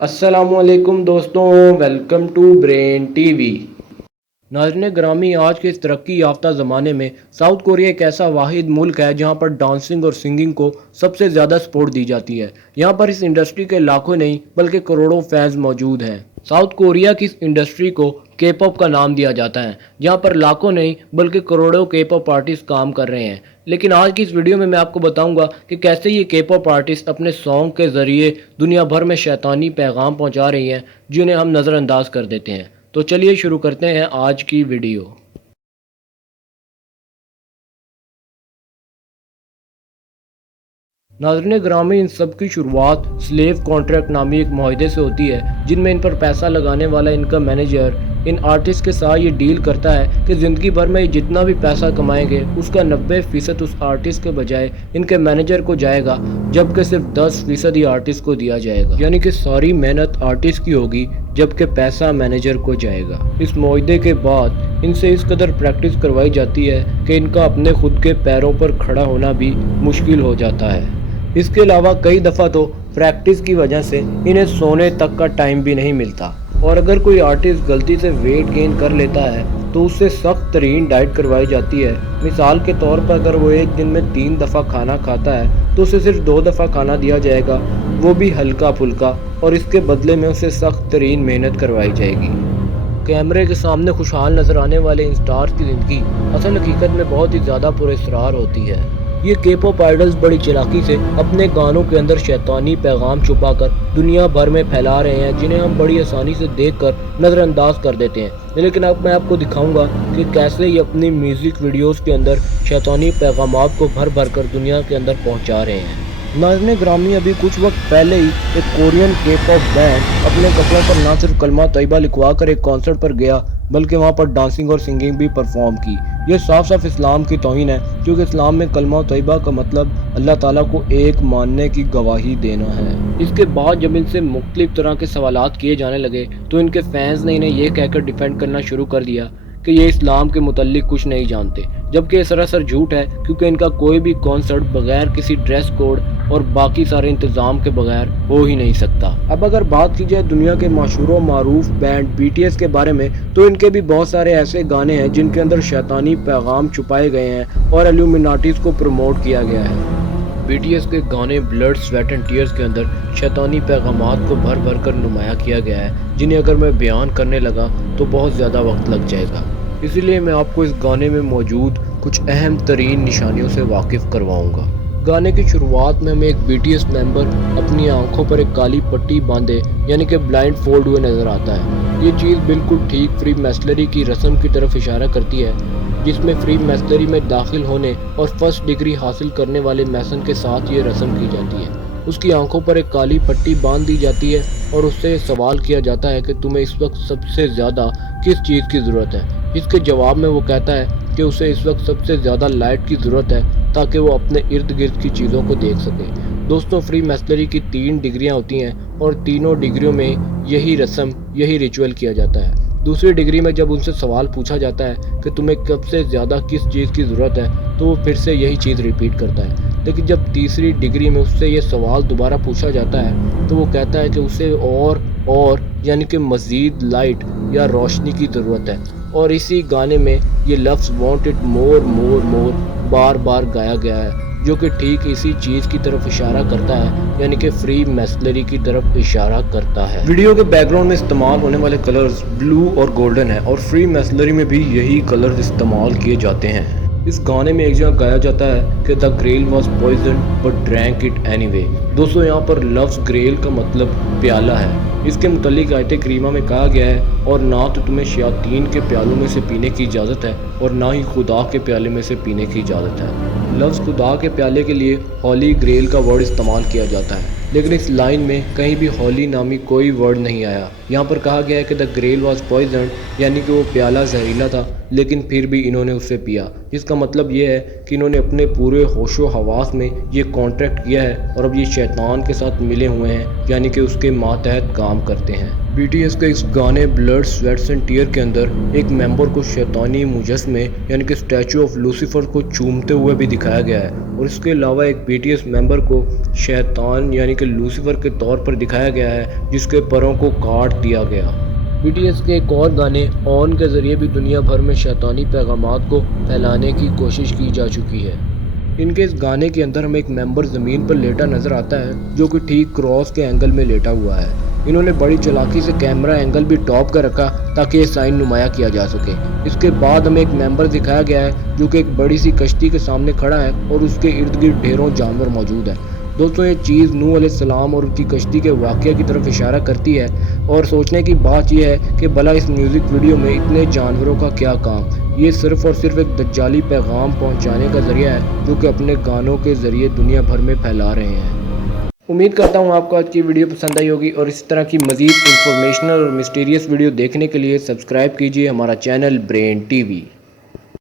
अस्सलामु अलैकुम दोस्तों, वेलकम टू ब्रेन टीवी। नाज़रीन ग्रामी, आज के इस तरक्की याफ्ता ज़माने में साउथ कोरिया एक ऐसा वाहिद मुल्क है जहाँ पर डांसिंग और सिंगिंग को सबसे ज़्यादा सपोर्ट दी जाती है। यहाँ पर इस इंडस्ट्री के लाखों नहीं बल्कि करोड़ों फैंस मौजूद हैं। साउथ कोरिया की इस इंडस्ट्री को के पॉप का नाम दिया जाता है, जहाँ पर लाखों नहीं बल्कि करोड़ों के पॉप आर्टिस्ट काम कर रहे हैं। लेकिन आज की इस वीडियो में मैं आपको बताऊंगा कि कैसे ये के पॉप आर्टिस्ट अपने सॉन्ग के ज़रिए दुनिया भर में शैतानी पैगाम पहुँचा रही हैं जिन्हें हम नज़रअंदाज कर देते हैं। तो चलिए शुरू करते हैं आज की वीडियो। नाज़रीन ग्रामी, इन सब की शुरुआत स्लेव कॉन्ट्रैक्ट नामी एक मुआहदे से होती है, जिनमें इन पर पैसा लगाने वाला इनका मैनेजर इन आर्टिस्ट के साथ ये डील करता है कि ज़िंदगी भर में जितना भी पैसा कमाएंगे उसका 90% उस आर्टिस्ट के बजाय इनके मैनेजर को जाएगा, जबकि सिर्फ 10% ही आर्टिस्ट को दिया जाएगा। यानी कि सारी मेहनत आर्टिस्ट की होगी जबकि पैसा मैनेजर को जाएगा। इस मुआहदे के बाद इनसे इस कदर प्रैक्टिस करवाई जाती है कि इनका अपने खुद के पैरों पर खड़ा होना भी मुश्किल हो जाता है। इसके अलावा कई दफ़ा तो प्रैक्टिस की वजह से इन्हें सोने तक का टाइम भी नहीं मिलता, और अगर कोई आर्टिस्ट गलती से वेट गेन कर लेता है तो उससे सख्त तरीन डाइट करवाई जाती है। मिसाल के तौर पर अगर वो एक दिन में 3 दफ़ा खाना खाता है तो उसे सिर्फ 2 दफ़ा खाना दिया जाएगा, वो भी हल्का फुल्का, और इसके बदले में उसे सख्त तरीन मेहनत करवाई जाएगी। कैमरे के सामने खुशहाल नज़र आने वाले इन स्टार्स की ज़िंदगी असल हकीकत में बहुत ही ज़्यादा पुरस्कार होती है। ये के पॉप आइडल्स बड़ी चालाकी से अपने गानों के अंदर शैतानी पैगाम छुपाकर दुनिया भर में फैला रहे हैं, जिन्हें हम बड़ी आसानी से देखकर नज़रअंदाज कर देते हैं। लेकिन अब मैं आपको दिखाऊंगा कि कैसे ये अपनी म्यूज़िक वीडियोस के अंदर शैतानी पैगामात को भर भर कर दुनिया के अंदर पहुंचा रहे हैं। नाज़रीन ग्रामी, अभी कुछ वक्त पहले ही एक कोरियन के पॉप बैंड अपने कपड़ों पर ना सिर्फ कलमा तैयबा लिखवा कर एक कॉन्सर्ट पर गया बल्कि वहाँ पर डांसिंग और सिंगिंग भी परफॉर्म की। यह साफ साफ इस्लाम की तौहीन है, क्योंकि इस्लाम में कलमा तैयबा का मतलब अल्लाह ताला को एक मानने की गवाही देना है। इसके बाद जब इनसे मुख्तलिफ तरह के सवालात किए जाने लगे तो इनके फैंस ने इन्हें यह कहकर डिफेंड करना शुरू कर दिया कि ये इस्लाम के मुतल्लिक कुछ नहीं जानते, जबकि ये सरासर झूठ है, क्योंकि इनका कोई भी कॉन्सर्ट बगैर किसी ड्रेस कोड और बाकी सारे इंतज़ाम के बगैर हो ही नहीं सकता। अब अगर बात की जाए दुनिया के मशहूर व मारूफ बैंड BTS के बारे में, तो इनके भी बहुत सारे ऐसे गाने हैं जिनके अंदर शैतानी पैगाम छुपाए गए हैं और इल्यूमिनाटीज़ को प्रमोट किया गया है। BTS के गाने ब्लड स्वेट एंड टीयर्स के अंदर शैतानी पैगामात को भर भर कर नुमाया किया गया है, जिन्हें अगर मैं बयान करने लगा तो बहुत ज़्यादा वक्त लग जाएगा। इसीलिए मैं आपको इस गाने में मौजूद कुछ अहम तरीन निशानियों से वाकिफ़ करवाऊंगा। गाने की शुरुआत में हमें एक BTS मेंबर अपनी आंखों पर एक काली पट्टी बांधे यानी कि ब्लाइंड फोल्ड हुए नज़र आता है। ये चीज़ बिल्कुल ठीक फ्री मैसलरी की रस्म की तरफ इशारा करती है, जिसमें फ्री मैसलरी में दाखिल होने और फर्स्ट डिग्री हासिल करने वाले मैसन के साथ ये रस्म की जाती है। उसकी आंखों पर एक काली पट्टी बांध दी जाती है और उससे सवाल किया जाता है कि तुम्हें इस वक्त सबसे ज़्यादा किस चीज़ की ज़रूरत है। इसके जवाब में वो कहता है कि उसे इस वक्त सबसे ज़्यादा लाइट की ज़रूरत है, ताकि वो अपने इर्द गिर्द की चीज़ों को देख सके। दोस्तों, फ्री मैसलरी की 3 डिग्रियाँ होती हैं और तीनों डिग्रियों में यही रस्म, यही रिचुअल किया जाता है। दूसरी डिग्री में जब उनसे सवाल पूछा जाता है कि तुम्हें सबसे ज़्यादा किस चीज़ की ज़रूरत है, तो वो फिर से यही चीज़ रिपीट करता है। लेकिन जब तीसरी डिग्री में उससे ये सवाल दोबारा पूछा जाता है तो वो कहता है कि उसे और यानी कि मज़ीद लाइट या रोशनी की ज़रूरत है। और इसी गाने में ये लफ्ज़ वांट इट मोर मोर मोर बार बार गाया गया है, जो कि ठीक इसी चीज़ की तरफ इशारा करता है, यानी कि फ्री मैसलरी की तरफ इशारा करता है। वीडियो के बैकग्राउंड में इस्तेमाल होने वाले कलर्स ब्लू और गोल्डन है, और फ्री मैसलरी में भी यही कलर्स इस्तेमाल किए जाते हैं। इस गाने में एक जगह गाया जाता है कि the grail was poison but drank it anyway. दोस्तों, यहाँ पर लफ्ज़ ग्रेल का मतलब प्याला है। इसके मुतल्लिक आयत करीमा में कहा गया है, और ना तो तुम्हें शयातीन के प्यालों में से पीने की इजाज़त है और ना ही खुदा के प्याले में से पीने की इजाज़त है। लफ्ज़ खुदा के प्याले के लिए हॉली ग्रेल का वर्ड इस्तेमाल किया जाता है, लेकिन इस लाइन में कहीं भी हॉली नामी कोई वर्ड नहीं आया। यहाँ पर कहा गया है कि द ग्रेल वॉज पॉइजन, यानी कि वो प्याला जहरीला था, لیکن پھر بھی انہوں نے اسے پیا، جس کا مطلب یہ ہے کہ انہوں نے اپنے پورے ہوش و حواس میں یہ کانٹریکٹ کیا ہے اور اب یہ شیطان کے ساتھ ملے ہوئے ہیں، یعنی کہ اس کے ماتحت کام کرتے ہیں۔ بی ٹی ایس کے اس گانے بلڈ سویٹس اینڈ ٹیئر کے اندر ایک ممبر کو شیطانی مجسمے یعنی کہ اسٹیچو آف لوسیفر کو چومتے ہوئے بھی دکھایا گیا ہے، اور اس کے علاوہ ایک بی ٹی ایس ممبر کو شیطان یعنی کہ لوسیفر کے طور پر دکھایا گیا ہے، جس کے پروں کو کاٹ دیا گیا۔ بی ٹی ایس کے ایک اور گانے آن کے ذریعے بھی دنیا بھر میں شیطانی پیغامات کو پھیلانے کی کوشش کی جا چکی ہے۔ ان کے اس گانے کے اندر ہمیں ایک ممبر زمین پر لیٹا نظر آتا ہے، جو کہ ٹھیک کراس کے اینگل میں لیٹا ہوا ہے۔ انہوں نے بڑی چالاکی سے کیمرہ اینگل بھی ٹاپ کا رکھا تاکہ یہ سائن نمایاں کیا جا سکے۔ اس کے بعد ہمیں ایک ممبر دکھایا گیا ہے جو کہ ایک بڑی سی کشتی کے سامنے کھڑا ہے اور اس کے ارد گرد ڈھیروں جانور موجود ہیں۔ دوستوں، یہ چیز نوح علیہ السلام اور ان کی کشتی کے واقعہ کی طرف اشارہ کرتی ہے، اور سوچنے کی بات یہ ہے کہ بھلا اس میوزک ویڈیو میں اتنے جانوروں کا کیا کام؟ یہ صرف اور صرف ایک دجالی پیغام پہنچانے کا ذریعہ ہے جو کہ اپنے گانوں کے ذریعے دنیا بھر میں پھیلا رہے ہیں۔ امید کرتا ہوں آپ کو آج کی ویڈیو پسند آئی ہوگی، اور اس طرح کی مزید انفارمیشنل اور مسٹیریس ویڈیو دیکھنے کے لیے سبسکرائب کیجیے ہمارا چینل برین ٹی وی۔